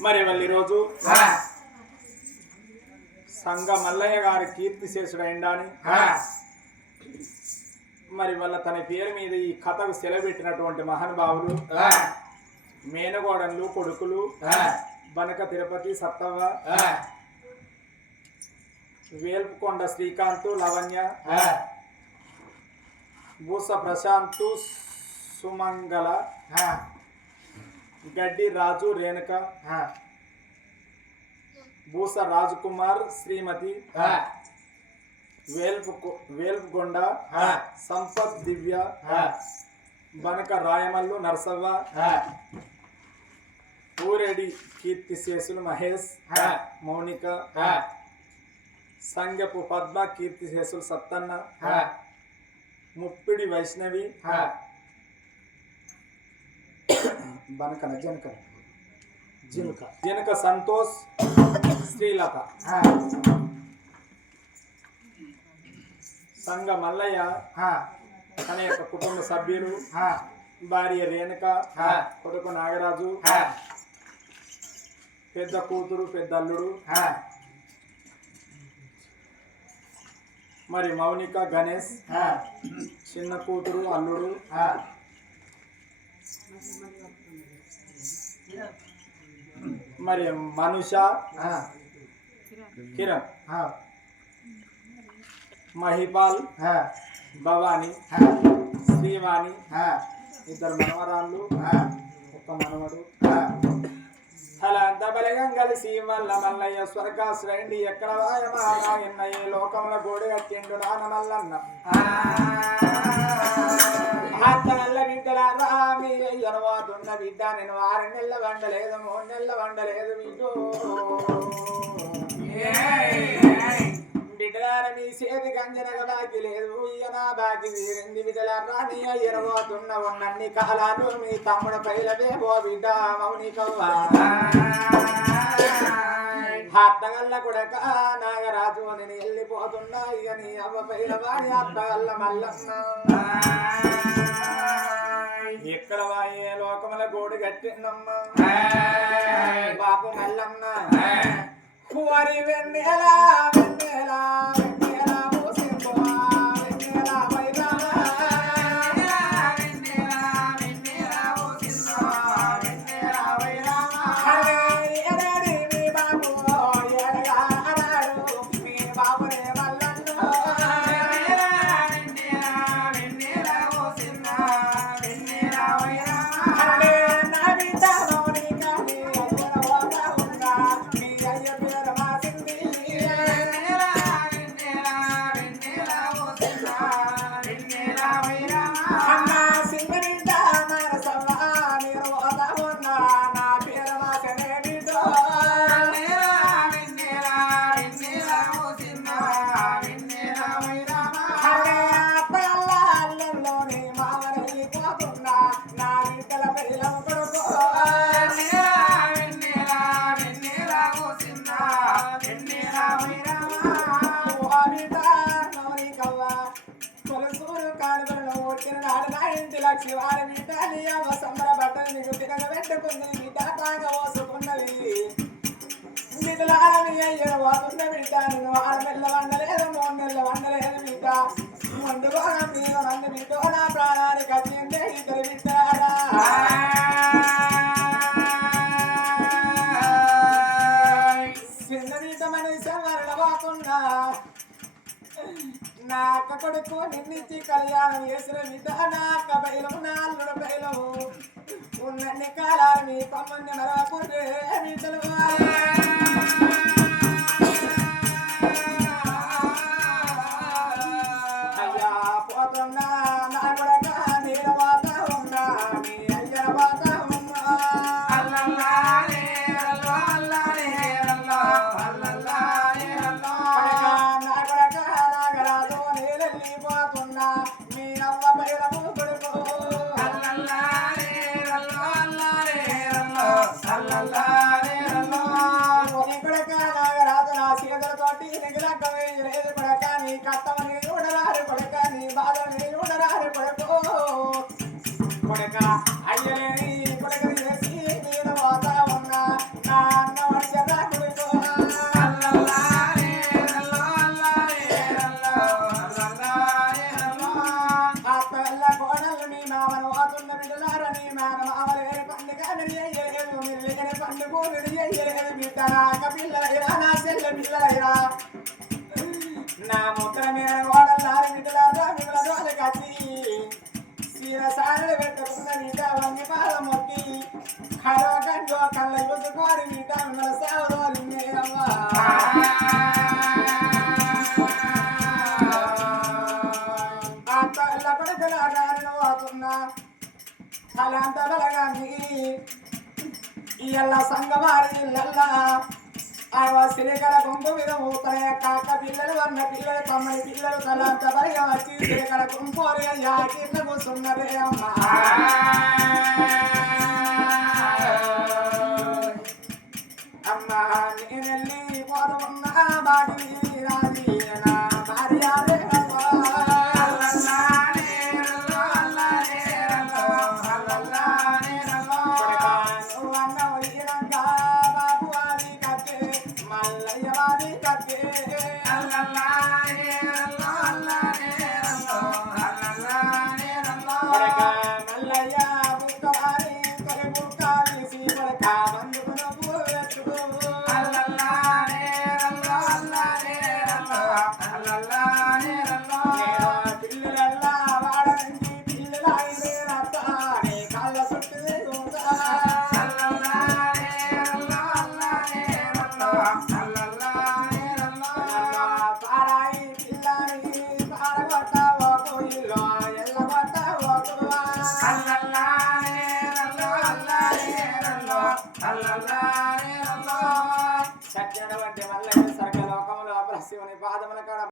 మరి వాళ్ళు ఈరోజు? సంగ మల్లయ్య గారి కీర్తి శేషుడైండా అని? మరి వాళ్ళ తన పేరు మీద ఈ కథకు సెలబెట్టినటువంటి మహానుభావులు మేనగోడన్లు కొడుకులు బనక తిరుపతి సత్తవ్వ వేల్పుకొండ శ్రీకాంత్ లవణ్య బూస ప్రశాంత్ సుమంగళ గడ్డి రాజు రేణుక బూస రాజకుమార్ శ్రీమతి వేల్పు వేల్పుగొండ సంపత్ దివ్య బనక రాయమల్లు నరసవ్వ ఊరెడి కీర్తి శేషులు మహేష్ మౌనిక సంగపు పద్మ కీర్తి శేషులు సత్తన్న ముప్పిడి వైష్ణవి బనకన జనక. జినుక. జనక సంతోష్ శ్రీలత. సంగ మల్లయ్య తన యొక్క కుటుంబ సభ్యులు భార్య రేణుక కొడుకు నాగరాజు పెద్ద కూతురు పెద్ద అల్లుడు మరి మౌనిక గణేష్ చిన్న కూతురు అల్లుడు మరి మనుష కిరణ్. మహిపాల్ భవాని శ్రీవాణి ఇద్దరు మనవరాళ్ళు ఒక మనవడు. అలా అంత బలగం కలిసి మల్ల మల్లయ్య స్వర్గాశ్రయండి ఎక్కడ వాయమాయన్న ఈ లోకంలో గోడి కట్టిండు నాన్న మల్లన్న అత్త నల్ల బిడ్డలారా మీ ఎనవాతున్న బిడ్డ. నేను ఆరు నెలల వండలేదు మూడు నెలల వండలేదు బిడ్డు బిడ్డలార మీ చేతి గంజనగ బాకి లేదు. ఈయన బాకి వీరింది బిడ్డలారా నీ ఎనవాతున్న ఉన్నన్ని కాలాలు మీ తమ్ముడు పైలవే ఓ బిడ్డ మౌనికవ్వా. అత్తగల్ల కొడక నాగరాజు నేను వెళ్ళిపోతున్నా. ఇక నీ అవ్వ పైలవాడి అత్తగల్ల మల్లన్న. ఎక్కడ వాయే లోకముల గోడు కట్టిందమ్మ? బాపు మల్లన్న కువరి వెన్నెల వెన్నెల బిడ్డ నీ అవ్వ సంబర బట్టలు నీకు తిరగ పెట్టుకుంది బిడ్డ తాగ పోసుకున్నది బిడ్డలారని అయ్యన పోతున్న బిడ్డ నేను ఆరు నెలల వండలేదు మూడు నెలల వండలేదు బిడ్డ ముందుగా మీద నన్ను బిడ్డ నా ప్రాణానికి నా అక్క కొడుకు నిన్నిచ్చి కళ్యాణం చేసిన బిడ్డ నా అక్క బయలము నా అల్లుడు బయలము ఉన్నన్ని కాలాలు మీ తమ్ముడిని మరవకుంటే బిడ్డలు Lord God. ఎల్ల సంగమారి నల్లా ఆయవ సిరికల గుంపు కాక పిల్లలు వన్న పిల్లలు కమ్మని పిల్లలు తలంత పరిగ వచ్చి సిరికల గుంపు అయ్యా కింద కూర్చున్నదే అమ్మా. అమ్మా నేను వెళ్ళి పోదు ఉన్నా cara